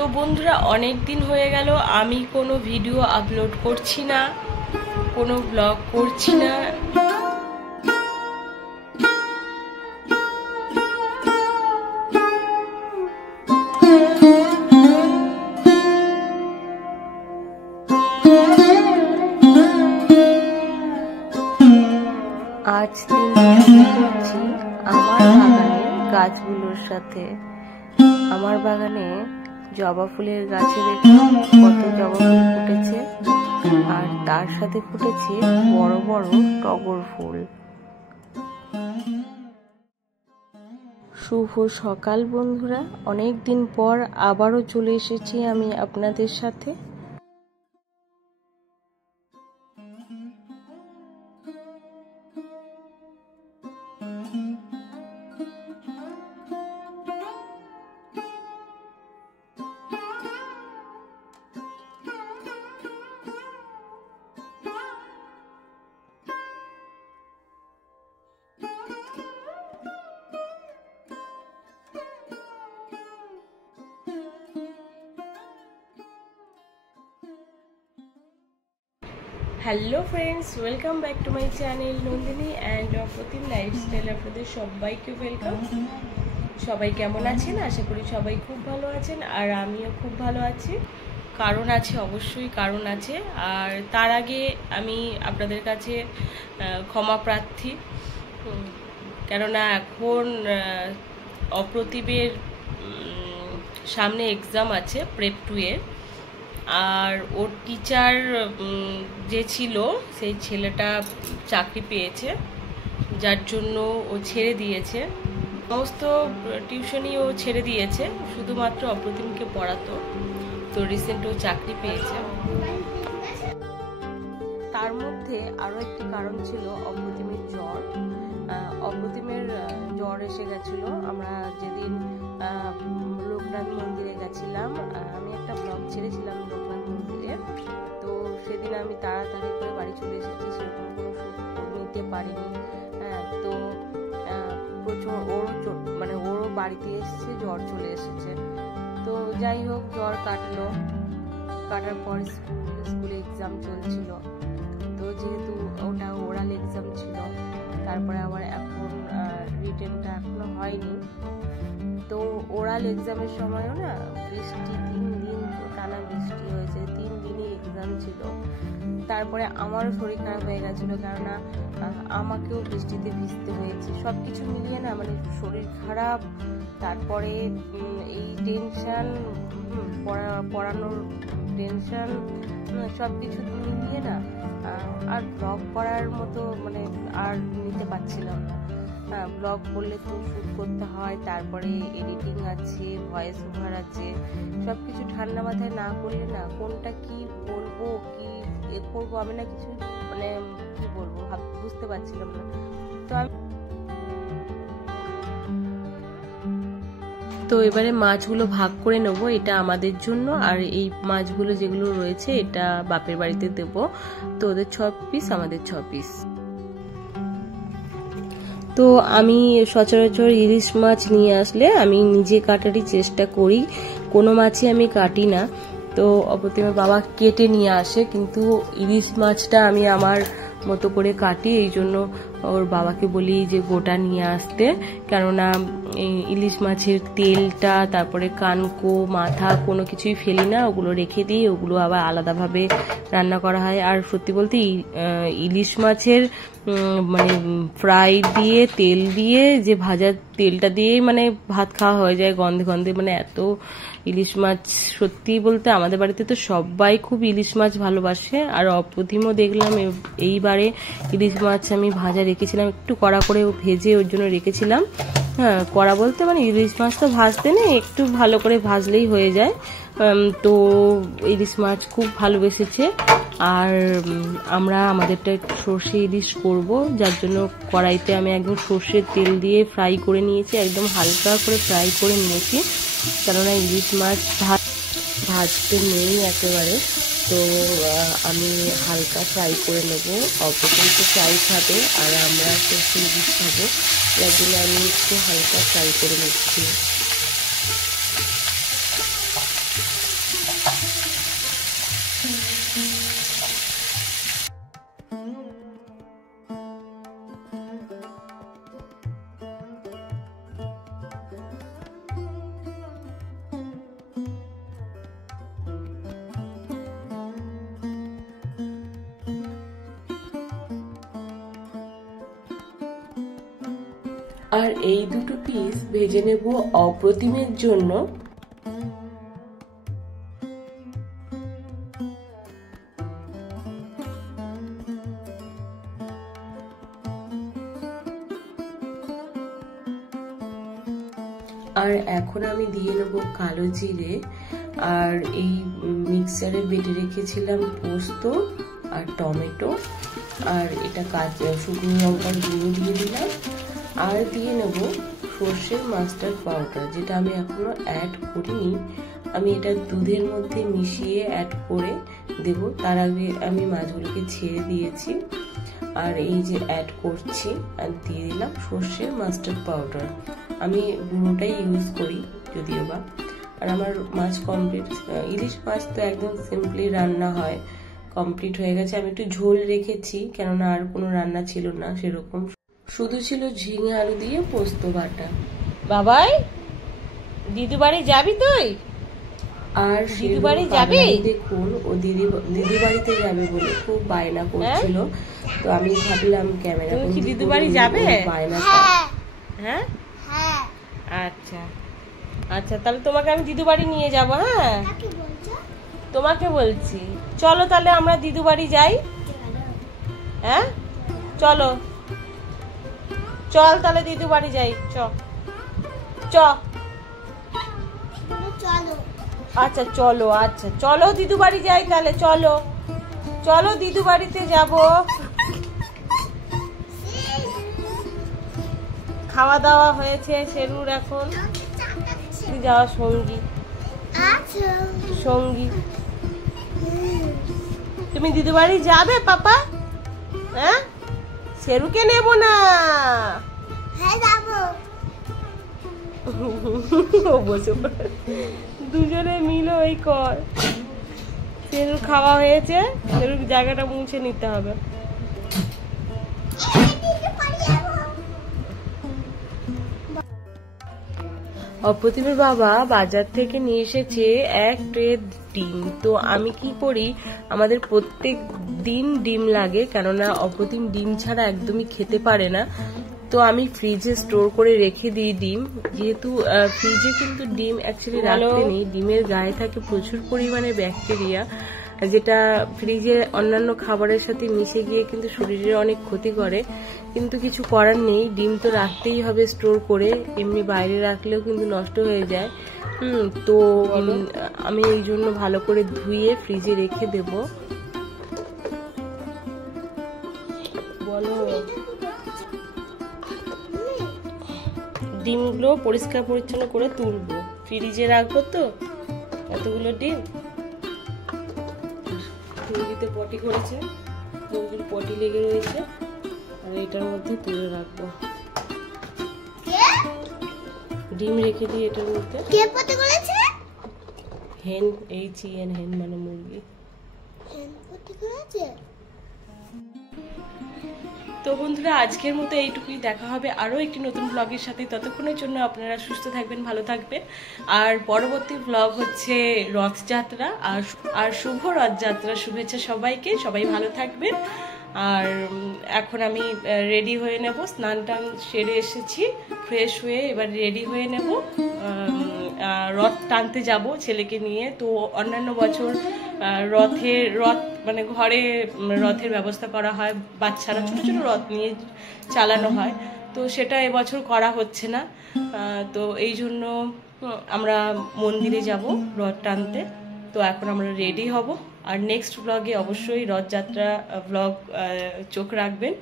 তো বন্ধুরা অনেক দিন হয়ে গেল আমি কোনো ভিডিও আপলোড করছি না, কোনো ব্লগ করছি না। আজ করছি আমার বাগানের গাছগুলোর সাথে। আমার বাগানে জবা ফুলের গাছে দেখুন কত জবা ফুল ফুটেছে, আর তার সাথে ফুটেছে বড় বড় টগর ফুল। শুভ সকাল বন্ধুরা, অনেক দিন পর আবারও চলে এসেছি আমি আপনাদের সাথে। Hello friends, welcome back to my channel Nandini and Apratim lifestyle. আপনাদের সবাইকে ওয়েলকাম। সবাই কেমন আছেন? আশা করি সবাই খুব ভালো আছেন, আর আমিও খুব ভালো আছি। কারণ আছে, অবশ্যই কারণ আছে। আর তার আগে আমি আপনাদের কাছে ক্ষমা প্রার্থী, কেননা এখন অপ্রতিমের সামনে এক্সাম আছে প্রেপ 2 এর, আর ওর টিচার যে ছিল সেই ছেলেটা চাকরি পেয়েছে, যার জন্য ও ছেড়ে দিয়েছে। সমস্ত টিউশনই ও ছেড়ে দিয়েছে, শুধুমাত্র অপ্রতিমকে পড়াতো। তো রিসেন্ট ও চাকরি পেয়েছে। তার মধ্যে আরও একটি কারণ ছিল অপ্রতিমের জ্বর। অপ্রতিমের জ্বর এসে গেছিলো। আমরা যেদিন লোকনাথ মন্দিরে গেছিলাম, আমি একটা ব্লগ ছেড়েছিলাম লোকনাথ মন্দিরে, তো সেদিন আমি তাড়াতাড়ি করে বাড়ি চলে এসেছি, সেরকম কোনো সুযোগ নিতে পারিনি। তো প্রচুর ওরও বাড়িতে এসেছে, জ্বর চলে এসেছে। তো যাই হোক, জ্বর কাটার পর স্কুলে এক্সাম চলছিল। তো যেহেতু ওটা ওরাল এক্সাম ছিল, তারপরে আবার এখন রিটেনটা এখনো হয়নি। তো ওরাল এক্সামের সময়ও না বৃষ্টি, 3 দিন টানা বৃষ্টি হয়েছে, 3 দিনই এক্সাম ছিল। তারপরে আমারও শরীর খারাপ হয়ে গেছিলো, কেননা আমাকেও বৃষ্টিতে ভিজতে হয়েছে। সব কিছু মিলিয়ে না মানে শরীর খারাপ, তারপরে এই টেনশন, পড়ানোর টেনশন, সব কিছু মিলিয়ে না আর ব্লগ করার মতো মানে আর নিতে পারছিলাম না। ব্লগ করলে তো শ্যুট করতে হয়, তারপরে এডিটিং আছে, ভয়েস ওভার আছে, সব কিছু ঠান্ডা মাথায় না করলে না কোনটা কি বলবো, কি করবো আমি না কিছু মানে কি বলবো বুঝতে পারছিলাম না। তো এবারে মাছগুলো ভাগ করে নেবো, এটা আমাদের জন্য, আর এই মাছগুলো যেগুলো রয়েছে এটা বাপের বাড়িতে দেব। তো ওদের 6 পিস, আমাদের 6 পিস। তো আমি সচরাচর ইলিশ মাছ নিয়ে আসলে আমি নিজে কাটারই চেষ্টা করি, কোনো মাছই আমি কাটি না। তো অপ্রতিমের বাবা কেটে নিয়ে আসে, কিন্তু ইলিশ মাছটা আমি আমার মতো করে কাটি। এই জন্য ওর বাবাকে বলি যে গোটা নিয়ে আসতে, কেননা ইলিশ মাছের তেলটা, তারপরে কানকো মাথা কোনো কিছুই ফেলি না, ওগুলো রেখে দিই, ওগুলো আবার আলাদাভাবে রান্না করা হয়। আর সত্যি বলতে ইলিশ মাছের মানে ফ্রাই দিয়ে তেল দিয়ে যে ভাজার তেলটা দিয়েই মানে ভাত খাওয়া হয়ে যায় গন্ধে গন্ধে, মানে এত ইলিশ মাছ। সত্যি বলতে আমাদের বাড়িতে তো সবাই খুব ইলিশ মাছ ভালোবাসে। আর অপ্রতিমও দেখলাম এইবারে ইলিশ মাছ আমি ভাজা রেখেছিলাম, একটু কড়া করে ভেজে ওর জন্য রেখেছিলাম। হ্যাঁ, কড়া বলতে মানে ইলিশ মাছ তো ভাজতে নেই, একটু ভালো করে ভাজলেই হয়ে যায়। তো ইলিশ মাছ খুব ভালোবেসেছে। আর আমরা আমাদেরটা সর্ষে ইলিশ করব, যার জন্য কড়াইতে আমি একদম সর্ষের তেল দিয়ে ফ্রাই করে নিয়েছি, একদম হালকা করে ফ্রাই করে নিয়েছি, কেননা ইলিশ মাছ ভাজতে নেই একেবারে। তো আমি হালকা ফ্রাই করে নেব। অপ্রতিম তো ফ্রাই খাবে, আর আমরা সর্ষে ইলিশ খাবো, যার জন্য আমি একটু হালকা ফ্রাই করে নিচ্ছি। আর এই দুটো পিস ভেজে নেব অপ্রতিমের জন্য। আর এখন আমি দিয়ে নেব কালো জিরে, আর এই মিক্সারে বেটে রেখেছিলাম পোস্ত আর টমেটো, আর এটা শুকনো লঙ্কার গুঁড়ো দিয়ে দিলাম, আর দিয়ে নেব সর্ষের মাস্টার্ড পাউডার, যেটা আমি এখনো অ্যাড করিনি। আমি এটা দুধের মধ্যে মিশিয়ে অ্যাড করে দেব, তার আগে আমি মাছগুলোকে ছেড়ে দিয়েছি। আর এই যে অ্যাড করছি, আর দিয়ে দিলাম সর্ষের মাস্টার্ড পাউডার। আমি গুঁড়োটাই ইউজ করি যদিও বা। আর আমার মাছ কমপ্লিট। ইলিশ মাছ তো একদম সিম্পলি রান্না হয়, কমপ্লিট হয়ে গেছে। আমি একটু ঝোল রেখেছি, কেননা আর কোনো রান্না ছিল না সেরকম, শুধু ছিল ঝিঙে আলু দিয়ে পোস্ত বাটা। বাবাই, দিদি বাড়ি যাবি তুই? আর দিদি বাড়ি যাবি? দেখুন, ও দিদি বাড়িতে যাবে বলে খুব বায়না করছিল, তো আমি ভাবলাম ক্যামেরা কি দিদি বাড়ি যাবে। বায়না, হ্যাঁ আচ্ছা আচ্ছা, তাহলে তোমাকে আমি দিদু বাড়ি নিয়ে যাবো। হ্যাঁ তোমাকে বলছি, চলো তাহলে আমরা দিদু বাড়ি যাই। হ্যাঁ চলো, চল তাহলে দিদু বাড়ি যাই। চ আচ্ছা চলো, আচ্ছা চলো দিদু বাড়ি যাই তাহলে। চলো চলো দিদু বাড়িতে যাব। খাওয়া দাওয়া হয়েছে শেরুর, এখন যাওয়া সঙ্গী। তুমি দিদু বাড়ি যাবে পাপা? হ্যাঁ, শেরুকে নেব না। ও বসে দুজনে মিলে ওই কর। শেরুর খাওয়া হয়েছে, শেরুর জায়গাটা মুছে নিতে হবে। অপ্রতিমের বাবা বাজার থেকে নিয়ে এসেছে এক ট্রে ডিম। তো আমি কি করি, আমাদের প্রত্যেক দিন ডিম লাগে, কেননা অপ্রতিম ডিম ছাড়া একদমই খেতে পারে না। তো আমি ফ্রিজে স্টোর করে রেখে দিই ডিম, যেহেতু ফ্রিজে কিন্তু ডিম অ্যাকচুয়ালি রাখতে নেই। ডিমের গায়ে থাকে প্রচুর পরিমাণে ব্যাকটেরিয়া, যেটা ফ্রিজে অন্যান্য খাবারের সাথে মিশে গিয়ে কিন্তু শরীরের অনেক ক্ষতি করে। কিন্তু কিছু করার নেই, ডিম তো রাখতেই হবে স্টোর করে, এমনি বাইরে রাখলেও কিন্তু নষ্ট হয়ে যায়। তো আমি এই জন্য ভালো করে ধুয়ে ফ্রিজে রেখে দেব। বলো, ডিমগুলো পরিষ্কার পরিচ্ছন্ন করে তুলবো, ফ্রিজে রাখবো। তো এতগুলো ডিম মুরগিতে পটি করেছে, মুরগির পটি লেগে রয়েছে, আর এটার মধ্যে তুলে রাখবো। ডিম রেখে দিই এটার মধ্যে। কে পটি করেছে? হেন, HEN, হেন মানে মুরগি। হেন পটি করেছে। তো বন্ধুরা, আজকের মতো এইটুকুই। দেখা হবে আরও একটি নতুন ব্লগের সাথে। ততক্ষণের জন্য আপনারা সুস্থ থাকবেন, ভালো থাকবেন। আর পরবর্তী ব্লগ হচ্ছে রথযাত্রা, আর শুভ রথযাত্রা শুভেচ্ছা সবাইকে। সবাই ভালো থাকবেন। আর এখন আমি রেডি হয়ে নেব, স্নান টান সেরে এসেছি, ফ্রেশ হয়ে এবার রেডি হয়ে নেব, রথ টানতে যাব ছেলেকে নিয়ে। তো অন্যান্য বছর রথ মানে ঘরে রথের ব্যবস্থা করা হয়, বাচ্চারা ছোট ছোট রথ নিয়ে চালানো হয়, তো সেটা এবছর করা হচ্ছে না। তো এই জন্য আমরা মন্দিরে যাব রথ টানতে। তো এখন আমরা রেডি হব, আর নেক্সট ব্লগে অবশ্যই রথযাত্রা ব্লগ চোখ রাখবেন।